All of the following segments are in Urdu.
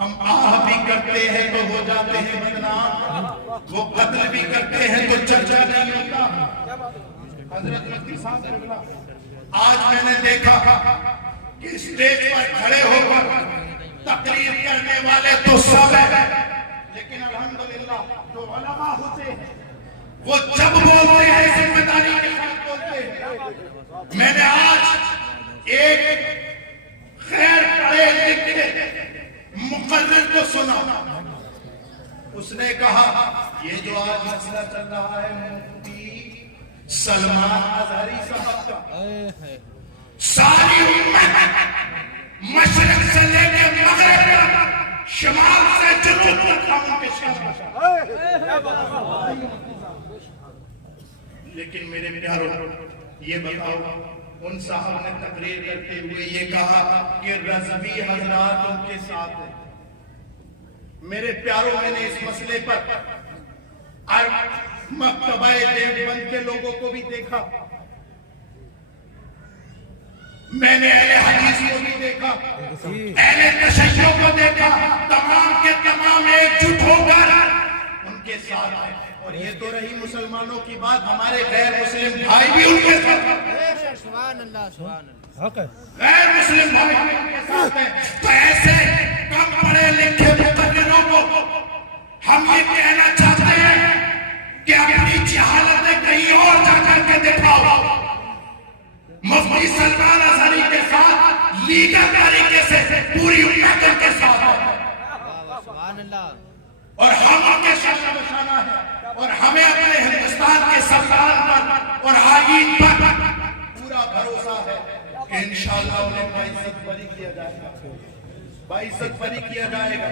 ہم آہ بھی کرتے ہیں تو ہو جاتے ہیں بدنام، وہ قتل بھی کرتے ہیں تو چرچا نہیں ہوتا۔ حضرت مفتی صاحب قبلہ، آج میں نے دیکھا کہ اسٹیج پر کھڑے ہو کر تقریر کرنے والے تو سب ہیں، لیکن الحمدللہ جو علماء ہوتے ہیں وہ جب بولتے ہیں ذمہ داری کے ساتھ بولتے ہیں۔ میں نے آج ایک خیر پڑھے لکھے مقرر کو سنا، اس نے کہا یہ جو آج مسئلہ چل رہا ہے مفتی سلمان اظہری صاحب کا، ساری امت مشرق سے لے کے مغرب تک، شمال سے جنوب تک ہم کے شامل۔ لیکن میرے پیاروں یہ بتاؤ، ان صاحب نے تقریر کرتے ہوئے یہ کہا کہ رضوی حضرات ان کے ساتھ ہیں۔ میرے پیاروں، میں نے اس مسئلے پر مکتبہ دیوبند کے لوگوں کو بھی دیکھا، میں نے اہل حدیث کو بھی دیکھا، اہل تشیع کو دیکھا، تمام کے تمام ایک جٹ ہو کر ان کے ساتھ آئے۔ اور یہ تو رہی مسلمانوں کی بات، ہمارے غیر مسلم بھائی بھی ان کے ساتھ ہیں۔ سبحان اللہ، سبحان اللہ۔ غیر مسلم بھائی بھی ان کے ساتھ ہیں۔ تو ایسے کم پڑھے لکھے مقرروں کو ہم یہ کہنا چاہتے ہیں کہ اپنی جہالتیں کہیں اور جا کر کے دکھاؤ۔ مفتی سلمان اظہری کے ساتھ لیگل طریقے سے پوری امت کے ساتھ ہے، سبحان اللہ۔ اور ہم ان کے شان بشانہ ہے، اور ہمیں اپنے ہندوستان کے سرکار پر اور آئین پر پورا بھروسہ ہے کہ انشاءاللہ انہیں باعزت بری کیا جائے گا، باعزت بری کیا جائے گا۔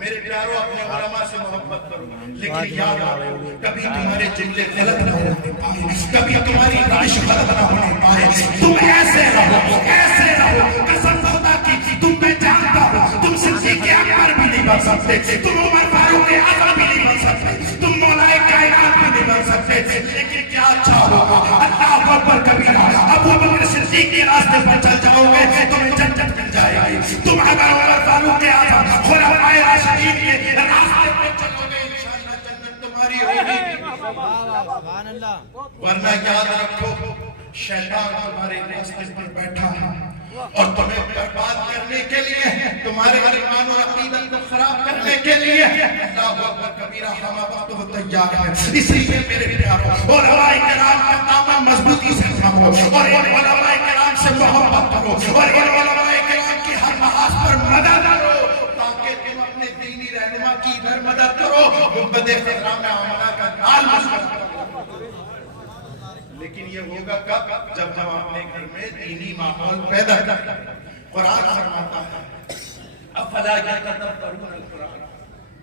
میرے پیاروں، اپنے علماء سے محبت کرو، لیکن یاد رکھو کبھی تمہارے جملے غلط نہ ہونے پائے، کبھی تمہاری روش غلط نہ ہونے پائے۔ تم ایسے رہو، ایسے رہو، قسم خدا کی تم میں جانتا ہو تم صدیق اکبر بھی نہیں بن سکتے، تم عمر فاروق اعظم بھی نہیں بن سکتے، تم مولا کائنات بھی نہیں بن سکتے، لیکن کیا اچھا ہوگا اللہ اکبر کبیرہ ابو بکر صدیق کے راستے پر چل جاؤ گے، تمہیں جنت مل جائے گی۔ تم اگر عمر فاروق اعظم خلفائے راشدین کے راستے پر چلو گے، انشاءاللہ جنت تمہاری ہوگی۔ سبحان اللہ۔ ورنہ یاد رکھو شیطان تمہارے راستے پر بیٹھا ہے اور تمہیں برباد کرنے کے لیے، تمہارے ایمان اور عقیدت کو خراب کرنے کے لیے اللہ اکبر کبیرہ ہم وقت ہو تیار ہے۔ اسی لیے میرے پیاروں، علماء کرام کا دامن مضبوطی سے تھامو، اور ان علماء کرام سے محبت کرو، اور ان علماء کرام کی ہر محاذ پر مدد کرو، تاکہ تم اپنے دینی رہنما کی ادھر مدد کرو، گنبد خضرا میں آمنہ کا نال مشکل کرو۔ لیکن یہ ہوگا کب؟ جب ہم اپنے گھر میں دینی ماحول پیدا کریں۔ قرآن فرماتا ہے افلا یتدبرون القرآن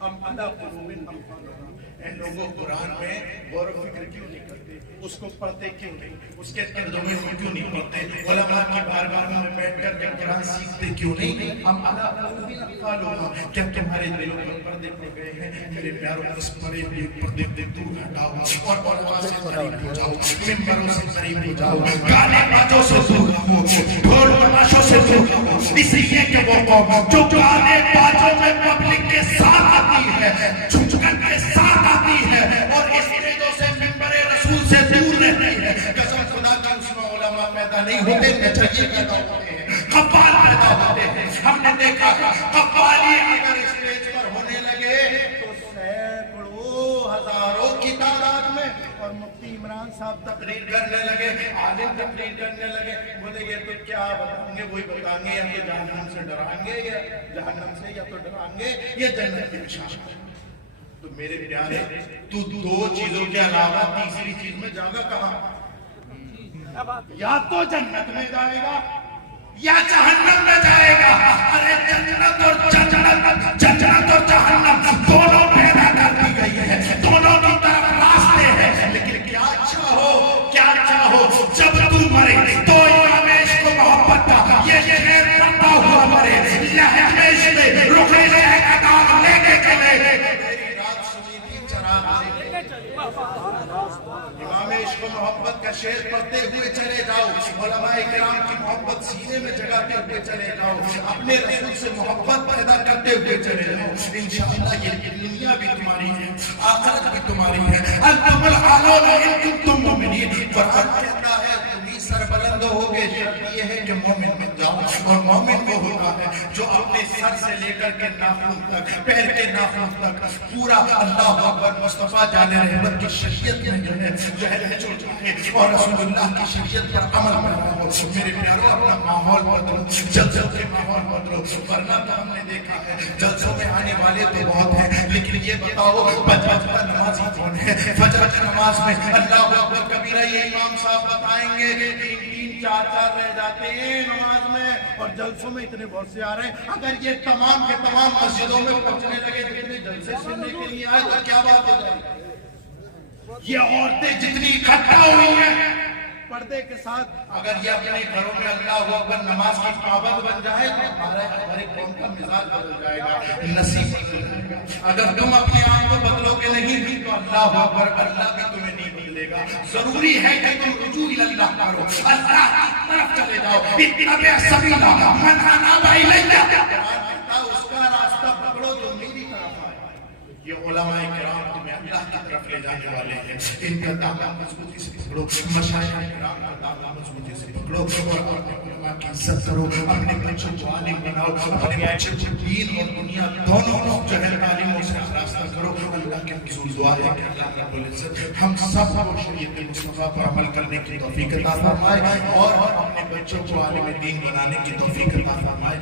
ام علی قلوب اقفالها۔ اے لوگوں، قرآن میں غور و فکر کیوں نہیں کرتے؟ اس کو پڑھتے کیوں نہیں؟ اس کے ترجمے کو کیوں نہیں پڑھتے؟ علماء کی بارگاہوں میں بیٹھ کر کے قرآن سیکھتے کیوں نہیں؟ ام علی قلوب اقفالها، کیا تمہارے دلوں پر پردے پڑ گئے ہیں؟ میرے پیاروں، اس پڑے ہوئے پردے دور ہٹاؤ اور علماء سے قریب ہو جاؤ، ممبروں سے قریب ہو جاؤ، گانے بازوں سے دور رہو، ڈھول تماشوں سے دور رہو۔ اس لیے کہ وہ قوم جو گانے بازوں میں پبلک کے ساتھ آتی ہے، جھنجھکن کے ساتھ آتی ہے، اور اس اسٹیجوں سے ممبر رسول سے دور رہتی ہے، قسم خدا کی اس میں علماء پیدا نہیں ہوتے، نچریے پیدا ہوتے ہیں، قوال پیدا ہوتے ہیں۔ ہم نے دیکھا قوالی اگر اسٹیج پر ہونے لگے تو سینکڑوں ہزاروں کی تعداد میں، اور مفتی عمران صاحب تقریر کرنے لگے، عالم تقریر کرنے لگے، بولے یہ تو کیا بتائیں گے، وہی بتائیں گے، یا تو جہنم سے ڈرائیں گے، یا جہنم سے یا تو ڈرائیں گے، یا جنت کی نشان۔ تو میرے پیارے، تو دو چیزوں کے علاوہ تیسری چیز میں جائے گا کہاں؟ یا تو جنت میں جائے گا یا جہنم میں جائے گا۔ ارے جنت اور جنت اور جہنم دونوں پیدا کر دی گئی ہے، دونوں کی طرف راستے ہیں، لیکن کیا اچھا ہو، کیا اچھا ہو جب تو مرے تو امام عشق و محبت کا یہ شعر پڑھتا ہوا مرے، لہجے میں رخے سے اقدام لے کے چلے، میری رات سنی تھی چراغ لے کے، امام عشق و محبت کا شعر پڑھتے ہوئے چلے جاؤ، علماء کرام کی محبت سینے میں جگاتے ہوئے چلے جاؤ، اپنے رسول سے محبت پیدا کرتے کرتے ہوئے چلے جاؤ، انشاءاللہ یہ دنیا بھی تمہاری ہے، آخرت بھی تمہاری ہے۔ انتم الاعلون ان کنتم مؤمنین، قرآن کہتا ہے تم ہی سربلند ہوگے، شرط یہ ہے کہ مومن بن جاؤ۔ اور مومن وہ ہوتا ہے جو اپنے سر سے لے کر کے ناخن تک، پیر کے ناخن تک پورا اللہ اکبر مصطفیٰ جان رحمت کی شریعت میں جو ہے چل جائے اور رسول اللہ کی شریعت پر عمل کرنا ہو۔ میرے پیارو اپنا ماحول بدلو، جلسوں کے ماحول بدلو، ورنہ تو ہم نے دیکھا ہے جلسوں میں آنے والے تو بہت ہیں، لیکن یہ بتاؤ بدبختہ نمازی کون ہے؟ فجر کی نماز میں اللہ اکبر کبیرہ یہ امام صاحب بتائیں گے تین چار رہ جاتے ہیں نماز میں، اور جلسوں میں اتنے بہت سے آ رہے ہیں۔ اگر یہ تمام کے تمام مسجدوں میں پہنچنے لگے جتنے جلسے سننے کے لیے آئے تو کیا بات ہو جائے؟ یہ عورتیں جتنی اکٹھا ہوئی ہیں پردے کے ساتھ، اگر یہ اپنے گھروں میں اللہ اکبر نماز کی پابند بن جائے تو ہمارے قوم کا مزاج بدل جائے گا، نصیب بدل جائے گا۔ اگر تم اپنے آپ کو بدلو گے نہیں تو اللہ اکبر اللہ بھی تمہیں نہیں بدلے گا۔ ضروری ہے کہ تم رجوع اللہ کرو، اللہ کی طرف چلے جاؤ۔ اتبع سبیل من اناب الی، اس کا راستہ پکڑو جو میری طرف آئے۔ یہ علماء کرام تمہیں اللہ کی طرف لے جانے والے ہیں، ان کا دامن مضبوطی سے پکڑو، مشائخ کرام کا دامن مضبوطی سے پکڑو، اور اپنے علماء کی عزت کرو، اپنے بچوں کو عالم بناؤ، اپنے بچوں کو دین اور دنیا دونوں جو ہے عالموں سے آراستہ کرو۔ اللہ کے حضور دعا ہے کہ اللہ رب العزت ہم سب کو شریعت مصطفیٰ پر عمل کرنے کی توفیق عطا فرمائے اور اپنے بچوں کو عالم دین بنانے کی توفیق عطا فرمائے۔